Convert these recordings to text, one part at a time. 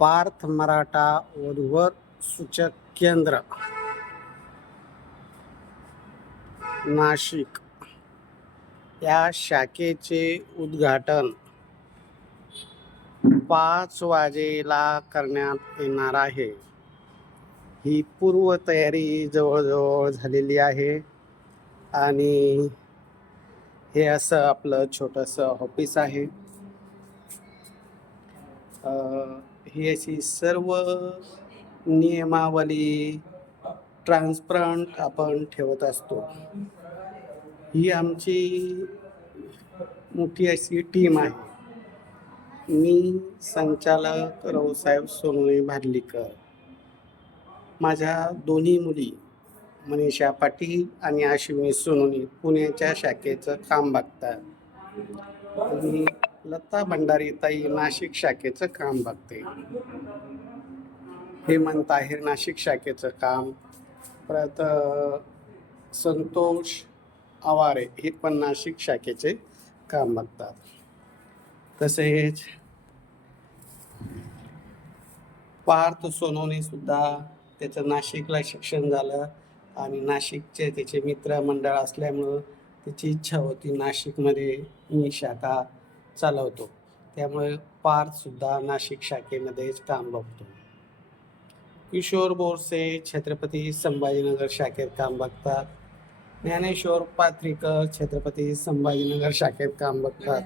पार्थ मराठा वधूवर सूचक केंद्र नाशिक या शाखेचे उद्घाटन 5 वाजेला करण्यात येणार आहे. ही पूर्वतयारी जवळजवळ झालेली आहे आणि हे असं आपलं छोटंसं ऑफिस आहे. ही अशी सर्व नियमावली ट्रान्सपरंट आपण ठेवत असतो. ही आमची मोठी अशी टीम आहे. मी संचालक रावसाहेब सोनवणे भाडलीकर, माझ्या दोन्ही मुली मनीषा पाटील आणि अश्विनी सोनवणे पुण्याच्या शाखेचं काम बघतात आणि लता भंडारी ताई नाशिक शाखेचं काम बघते. हेमंत आहेर नाशिक शाखेचं काम, परत संतोष आवारे हे पण नाशिक शाखेचे काम बघतात. तसेच पार्थ सोनवणे सुद्धा त्याचं नाशिकला शिक्षण झालं आणि नाशिकचे त्याचे मित्रमंडळ असल्यामुळं त्याची इच्छा होती नाशिकमध्ये मी शाखा चालवतो, त्यामुळे पार्थसुद्धा नाशिक शाखेमध्येच काम बघतो. किशोर बोरसे छत्रपती संभाजीनगर शाखेत काम बघतात. ज्ञानेश्वर पात्रीकर छत्रपती संभाजीनगर शाखेत काम बघतात.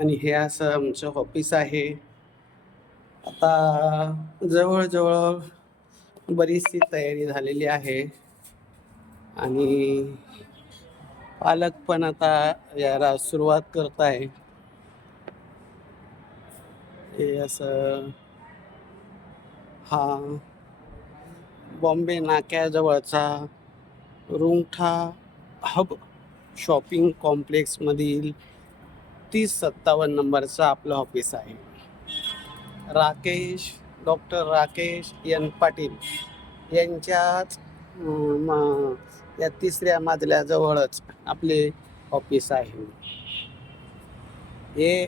आणि हे असं आमचं ऑफिस आहे. आता जवळजवळ बरीचशी तयारी झालेली आहे आणि पालक पण आता याला सुरुवात करत आहे. हे असं हा बॉम्बे नाक्याजवळचा रुंगठा हब शॉपिंग कॉम्प्लेक्समधील 3057 नंबरचं आपलं ऑफिस आहे. डॉक्टर राकेश एन पाटील यांच्याच या 3ऱ्या मजल्याजवळच आपले ऑफिस आहे. हे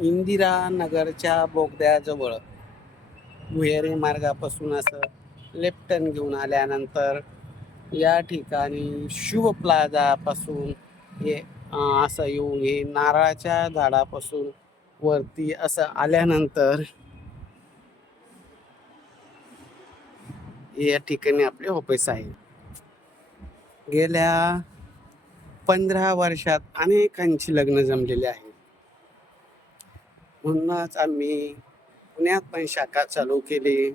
इंदिरा नगरच्या बोगद्याजवळ भुयारी मार्गापासून असं लेफ्ट टर्न घेऊन आल्यानंतर या ठिकाणी शुभ प्लाझापासून हे असं येऊन हे नारळाच्या झाडापासून वरती असं आल्यानंतर या ठिकाणी आपले ऑफिस आहे. गेल्या 15 वर्षात अनेकांची लग्न जमलेली आहे. म्हणूनच आम्ही पुण्यात पण शाखा चालू केली.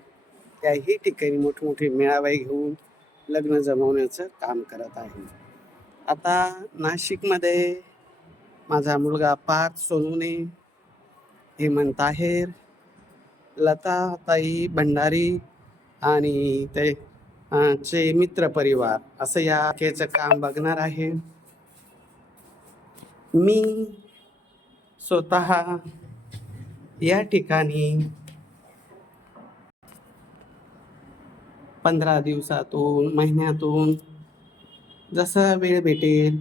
त्याही ठिकाणी मोठमोठे मेळावे घेऊन लग्न जमवण्याचं काम करत आहे. आता नाशिकमध्ये माझा मुलगा पार्थ सोनवणे, हेमंत आहेर, लता ताई भंडारी आणि ते चे मित्रपरिवार असं या शाखेचं काम बघणार आहे. मी स्वतः या ठिकाणी 15 दिवसातून महिन्यातून जसं वेळ भेटेल,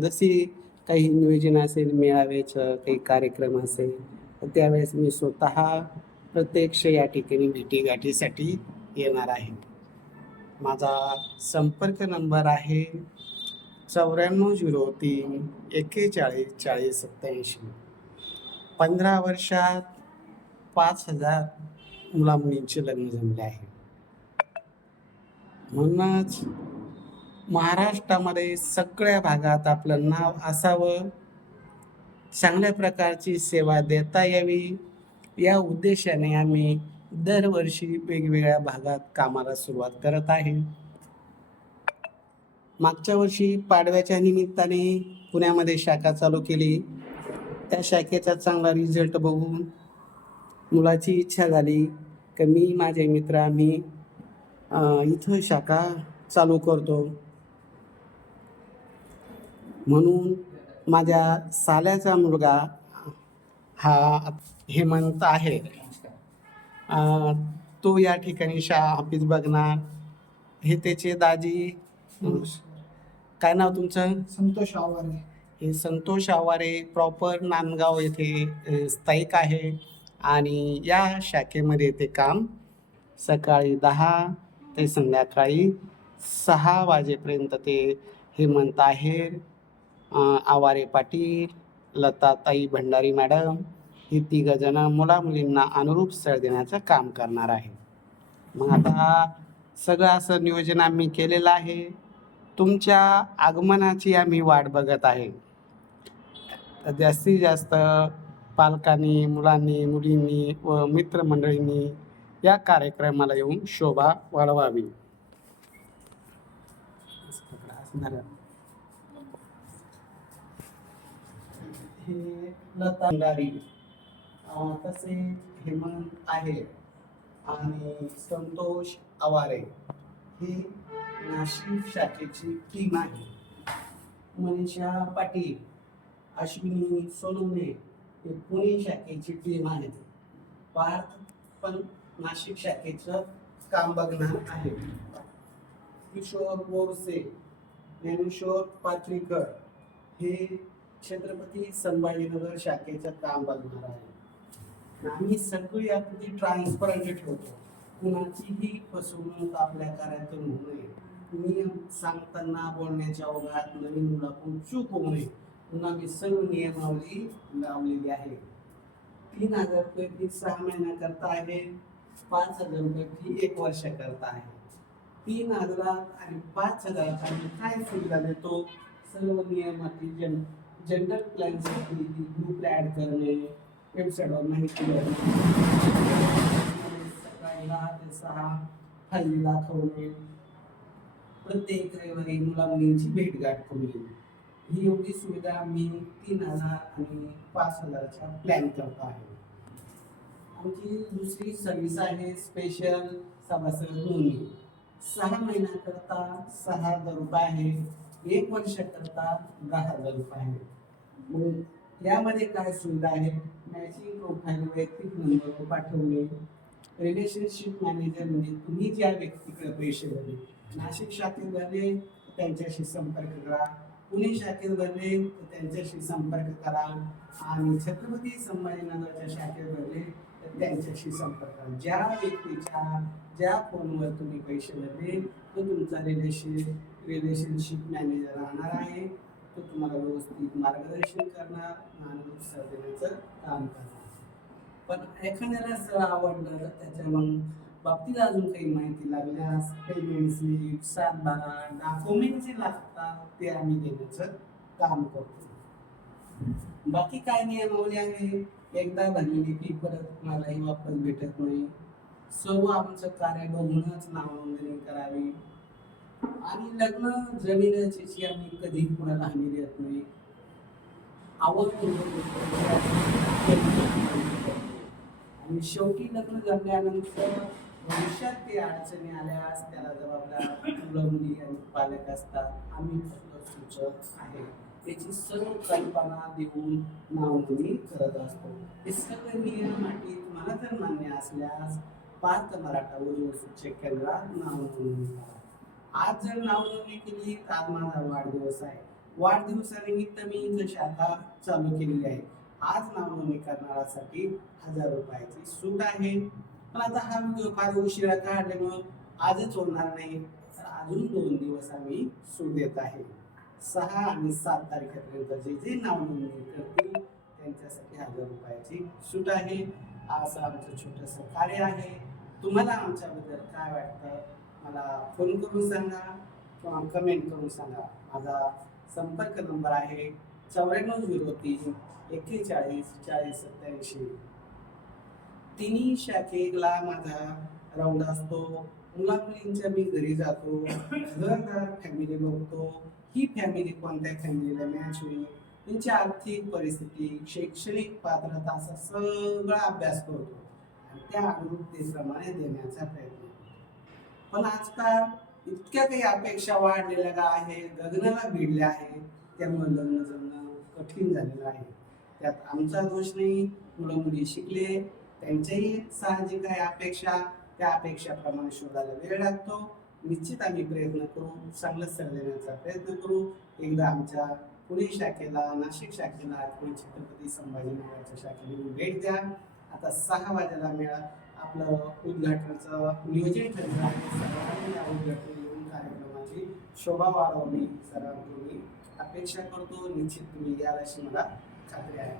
जशी काही नियोजन असेल, मेळाव्याचं काही कार्यक्रम असेल तर त्यावेळेस मी स्वतः प्रत्यक्ष या ठिकाणी भेटीगाठीसाठी येणार आहे. माझा संपर्क नंबर आहे 9403 41 40 87. 15 वर्षात 5000 मुलामुलींचे लग्न जमले आहे. म्हणूनच महाराष्ट्रामध्ये सगळ्या भागात आपलं नाव असावं, चांगल्या प्रकारची सेवा देता यावी या उद्देशाने आम्ही दरवर्षी वेगवेगळ्या भागात कामाला सुरुवात करत आहे. मागच्या वर्षी पाडव्याच्या निमित्ताने पुण्यामध्ये शाखा चालू केली. त्या शाखेचा चांगला रिझल्ट बघून मुलाची इच्छा झाली की मी माझे मित्र आम्ही इथं शाखा चालू करतो. म्हणून माझ्या साल्याचा मुलगा हा हेमंत आहे, तो या ठिकाणी ऑफिस बघणार. हे त्याचे दाजी, काय नाव तुमचं? संतोष आवारे. हे संतोष आवारे प्रॉपर नांदगाव येथे स्थायिक आहे आणि या शाखेमध्ये ते काम सकाळी 10 ते संध्याकाळी 6 वाजेपर्यंत ते हेमंत आहेर, आवारे पाटील, लताताई भंडारी मॅडम ही 3 मुला-मुलींना अनुरूप स्थळ देण्याचं काम करणार आहे. मग आता सगळं असं नियोजन आम्ही केलेलं आहे. तुमच्या आगमनाची आम्ही वाट बघत आहे. तर जास्तीत जास्त पालकांनी, मुलांनी, मुलींनी व मित्रमंडळींनी या कार्यक्रमाला येऊन शोभा वाढवावी. हे लता भंडारी, तसे हेमंत आहेर आणि संतोष आवारे ही नाशिक शाखेची टीम आहे. मनीषा पाटील, अश्विनी सोनवणे हे पुणे शाखेची टीम आहे. पार्थ पण नाशिक शाखेचं काम बघणार आहे. किशोर बोरसे, ज्ञानेश्वर पाचवीकर हे छत्रपती संभाजीनगर शाखेचं काम बघणार आहे. आम्ही सगळी अगदी ट्रान्सपरंट ठेवतो. कुणाचीही फसवणूक आपल्या कार्यातून होऊ नये. नियम सांगताना बोलण्याच्या ओघात नवीन मुलाकडून चूक होऊ नये म्हणून आम्ही सर्व नियमावली लावलेली आहे. 3,000 रुपये फी 6 महिन्याकरता आहे. 5,000 रुपये फी 1 वर्षाकरता आहे. 3,000 आणि 5,000 आम्ही काय सुविधा देतो? सर्व नियमाती जनरल प्लॅनसाठी ग्रुप ऍड करणे, वेबसाईटवर माहिती देणे, सकाळी 10 ते 6 फायली दाखवणे, प्रत्येक रविवारी मुला मुलींची भेटगाठ करून ही एवढी सुविधा आम्ही 3,000 आणि 5,000चा प्लॅन करतो आहे. आमची दुसरी सर्व्हिस आहे स्पेशल सभासद नोंदणी. 6 महिन्याकरता 6,000 रुपये आहे. 1 वर्षाकरता 10,000 रुपये आहे. मग यामध्ये काय सुविधा आहे? मॅचिंग प्रोफाईल, वैयक्तिक नंबर पाठवणे, रिलेशनशिप मॅनेजर म्हणजे तुम्ही ज्या व्यक्तीकडे पैसे भरले, नाशिक शाखेत भरले त्यांच्याशी संपर्क करा, पुणे शाखेत भरले तर त्यांच्याशी संपर्क करा आणि छत्रपती संभाजीनगरच्या शाखेत भरले तर त्यांच्याशी संपर्क करा. ज्या व्यक्तीच्या ज्या फोनवर तुम्ही पैसे भरले तो तुमचा रिलेशनशिप मॅनेजर राहणार आहे. तो तुम्हाला व्यवस्थित मार्गदर्शन करणार, मार्गदर्शन देण्याचं काम करणार. पण एखाद्याला स्थळ आवडलं त्याच्या मग बाबतीत अजून काही माहिती लागल्यास पेमेंट स्लिप, 7/12 डॉक्युमेंट जे लागतात ते आम्ही देण्याचं काम करतो. बाकी काय नियमावली आहे? एकदा भरलेली फी परत कुणालाही वापस भेटत नाही. सर्व आमचं कार्य बघूनच नाव नोंदणी करावी आणि लग्न जमिनीची आम्ही कधी कुणाला हमी देत नाही. आणि शेवटी लग्न जमल्यानंतर भविष्यात ते अडचणी आल्यास त्याला जबाबदार मुलं मुली आणि पालक असतात. आम्ही फक्त सूचक आहे. त्याची सर्व कल्पना देऊन नावनोंदणी करत असतो. हे सगळे नियम अटी तुम्हाला जर मान्य असल्यास पार्थ मराठा उर्दू सूचक केंद्रात नावनोंदणी करा. आज जर नावनोंदणी केली तर आज माझा वाढदिवस आहे. वाढदिवसानिमित्त मी इथं शाखा चालू केलेली आहे. आज नावनोंदणी करणाऱ्यासाठी 1,000 रुपयाची सूट आहे. पण आता हा व्हिडिओ फार उशिरा काढल्यामुळे आजच होणार नाही तर अजून 2 दिवस आम्ही सूट देत आहे. 6 आणि 7 तारखेपर्यंत जे जे नावनोंदणी करतील त्यांच्यासाठी 1,000 रुपयाची सूट आहे. असं आमचं छोटंसं कार्य आहे. तुम्हाला आमच्याबद्दल काय वाटतं मला फोन करून सांगा किंवा कमेंट करून सांगा. माझा संपर्क नंबर आहे 9403 41 40 87. तिन्ही शाखेला माझा राऊंड असतो. मुला मुलींच्या मी घरी जातो, घरदार फॅमिली बघतो. ही फॅमिली कोणत्या फॅमिलीला मॅच होईल, त्यांची आर्थिक परिस्थिती, शैक्षणिक पात्रता असा सगळा अभ्यास करतो आणि त्या अनुरूपतेप्रमाणे देण्याचा प्रयत्न करतो. पण आजकाल इतक्या काही अपेक्षा वाढलेल्या आहे, गगनाला भिडल्या आहे, त्यामुळे लग्न जमणं कठीण झालेलं आहे. त्यात आमचा दोष नाही. मुलं मुली शिकले, त्यांच्याही साहजिक आहे अपेक्षा. त्या अपेक्षाप्रमाणे शोधायला वेळ लागतो. निश्चित आम्ही प्रयत्न करू, चांगलं स्थळ देण्याचा प्रयत्न करू. एकदा आमच्या पुणे शाखेला, नाशिक शाखेला किंवा छत्रपती संभाजीनगरच्या शाखेला येऊन भेट द्या. आता 6 वाजेला मेळा आपलं उद्घाटनाचं नियोजन ठरलं आहे. सर्वांनी या उद्घाटन येऊन कार्यक्रमाची शोभा वाढवावी सर्वांकडून अपेक्षा करतो. निश्चित तुम्ही याल अशी मला खात्री आहे.